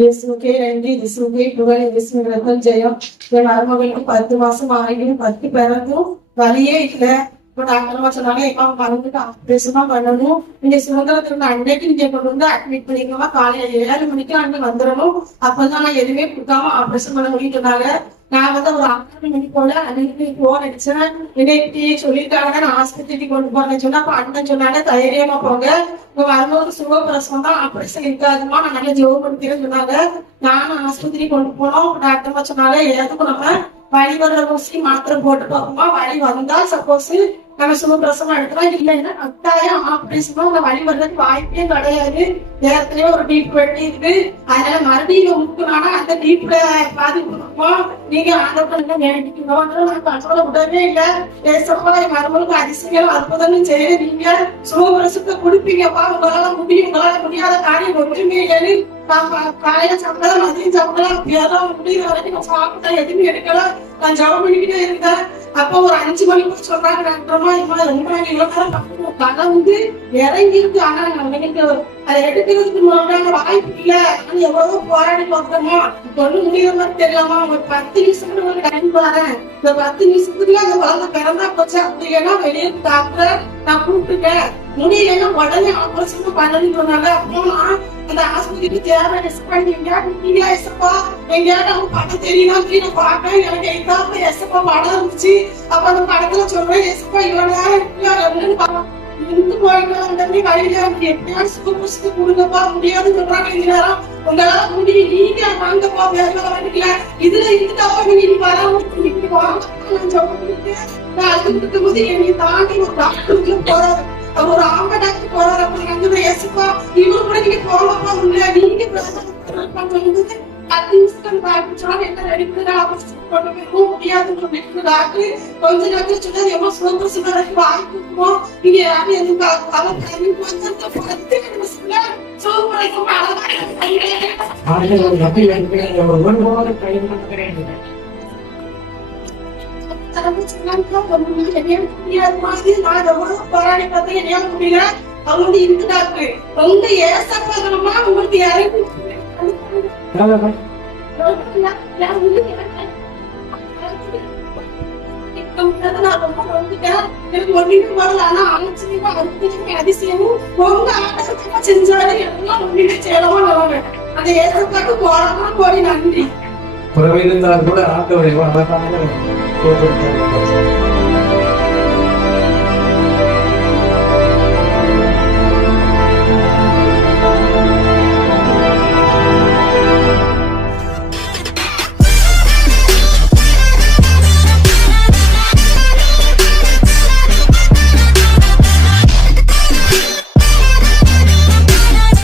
இயேசுவுக்கே நன்றி. இயேசுவுக்கே புகழ். இயேசுவின் ஜெயம். என் மருமகளுக்கு 10 மாசம் ஆகியும் 10 பிறந்தும் வழியே இல்லை. இப்போ டாக்டர் சொன்னாங்க இப்போ மருந்துக்கு ஆப்ரேஷன் தான் பண்ணணும். நீங்க சுதந்திரத்திற்கு அன்னைக்கு நீங்க கொண்டு வந்து அட்மிட் பண்ணிக்கோமா, காலையில 7 மணிக்கு அன்னைக்கு வந்துடணும். அப்பதான் நான் எதுவுமே கொடுக்காம ஆப்ரேஷன் பண்ண முடியும் சொன்னாங்க. நான் வந்து ஒரு 6 மணி போல அன்னைக்கு போன் அடிச்சேன். இன்னைக்கு சொல்லியிருக்காங்க நான் ஆஸ்பத்திரிக்கு கொண்டு போறேன்னு சொன்னா, அப்ப அண்ணன் சொன்னாங்க தைரியமா போங்க, உங்க வரும்போது சுகப்பிரசவம் தான் ஆப்ரேஷன் இருக்காதுமா, நான் நல்லா ஜோம் பண்ணிக்கிறேன்னு சொன்னாங்க. நானும் ஆஸ்பத்திரி கொண்டு போனோம். டாக்டர்மா சொன்னாங்க எதுக்கும் நம்ம வழி வர்ற ஊசி மாத்திரை போட்டு பார்ப்போமா, வழி வந்தா சப்போஸ் நம்ம சுகப்பிரசவம் எடுக்கலாம், இல்லைன்னா கட்டாயம் ஆப்ரேஷன் அந்த வழி வர்றதுக்கு வாய்ப்பே கிடையாது. நேரத்திலேயே ஒரு டீப் வெட்டி இருக்கு, அதனால மறுபடியும் முக்குனானா அந்த டீப்ல பாதிப்பு இருக்கும். நீங்க ஆதரவு வேண்டிக்கணும். நான் கண்ட்ரோல விடவே இல்லை. பேசப்பா என் மருமகளுக்கு அதிசயம் அற்புதம் செய்ய நீங்க சுகப்பிரசவத்தை கொடுப்பீங்கப்பா, உங்களால முடியும், உங்களால முடியாத காரியம் ஒன்றுமே இல்லை. நான் காலையில சாப்பிடலாம், மதியம் சாப்பிடலாம், ஏதாவது முடிகிற வரைக்கும் நான் சாப்பிட்டா எதுவுமே எடுக்கலாம். நான் ஜபம் பண்ணிக்கிட்டே இருந்தேன். அப்போ ஒரு 5 மணிக்கு சொல்றாங்க டாக்டர்மா, இவ்வளவு 2 மணி இவ்வளவு தலை வந்து இறங்கி இருக்கு. ஆனா எனக்கு அதை எடுக்கிறதுக்கு முன்னாடி வாய்ப்பு இல்லை. ஆனா எவ்வளவோ போராடி பார்க்கணுமா, ஒண்ணு முடிகிற மாதிரி தெரியலாமா, ஒரு 10 நிமிஷத்துக்கு ஒரு டைம் பாறேன். இந்த 10 நிமிஷத்துக்குள்ள அந்த குழந்தை பிறந்தா போச்சு. அப்படி ஏன்னா வெளியே டாக்டர் நான் கூப்பிட்டுட்டேன், முடியலன்னா உடனே ஆபரேஷன் பண்ணணும்னு சொன்னாங்க. அப்போ நான் அந்த ஆஸ்பத்திரிக்கு தேவை எஸ்பா எஸ்ப்பா எங்கேயாவது அவங்க படம் தெரியும் கீழே பார்ப்பேன். எனக்கு எதாவது எஸ்ப்பா படம் இருந்துச்சு. அப்ப அந்த படத்துல சொல்றேன் எஸ்ப்பா இவனா இருந்து போயிட்டு வந்தே வழியில எப்படியாவது சுகப்பிரசவத்தை கொடுங்கப்பா, முடியாதுன்னு சொல்றாங்க. இந்த நேரம் உங்களால முடியும், நீங்க வாங்கப்பா, வேற வாங்கிக்கல, இதுல இருந்துட்டாப்பா நீங்க வர வாங்க சொல்லிட்டு நான் அதுக்கு போது என்னை தாண்டி ஒரு டாக்டருக்கு போறாரு. அவர் ஒரு ஆம்பளை டாக்டர் போறாரு. அப்படி அங்கே எஸ்ப்பா இவரு கூட நீங்க போகப்பா, உள்ள நீங்க 10 நிமிஷம் சொன்னாங்க. என்ன ரெடி முடியாதுன்னு சொல்லிட்டு டாக்டர் கொஞ்ச நேரத்தில் சொன்னாரு எவ்வளோ சுகப்பிரசவம் வாய்ப்பு நீங்க யாரும் எதுவும் போராடி பார்த்தா என்னால முடியல. அவங்க வந்து இந்த டாக்டர் உங்க ஏசப்பா உங்களுக்கு யாரும் அதிசயமும் உங்க ஆட்டமா செஞ்சாலும் எல்லாம் சேலமா நல்லாங்க. அந்த ஏசப்பாக்கு போராமா போடி நன்றி. கூட ஆட்டோ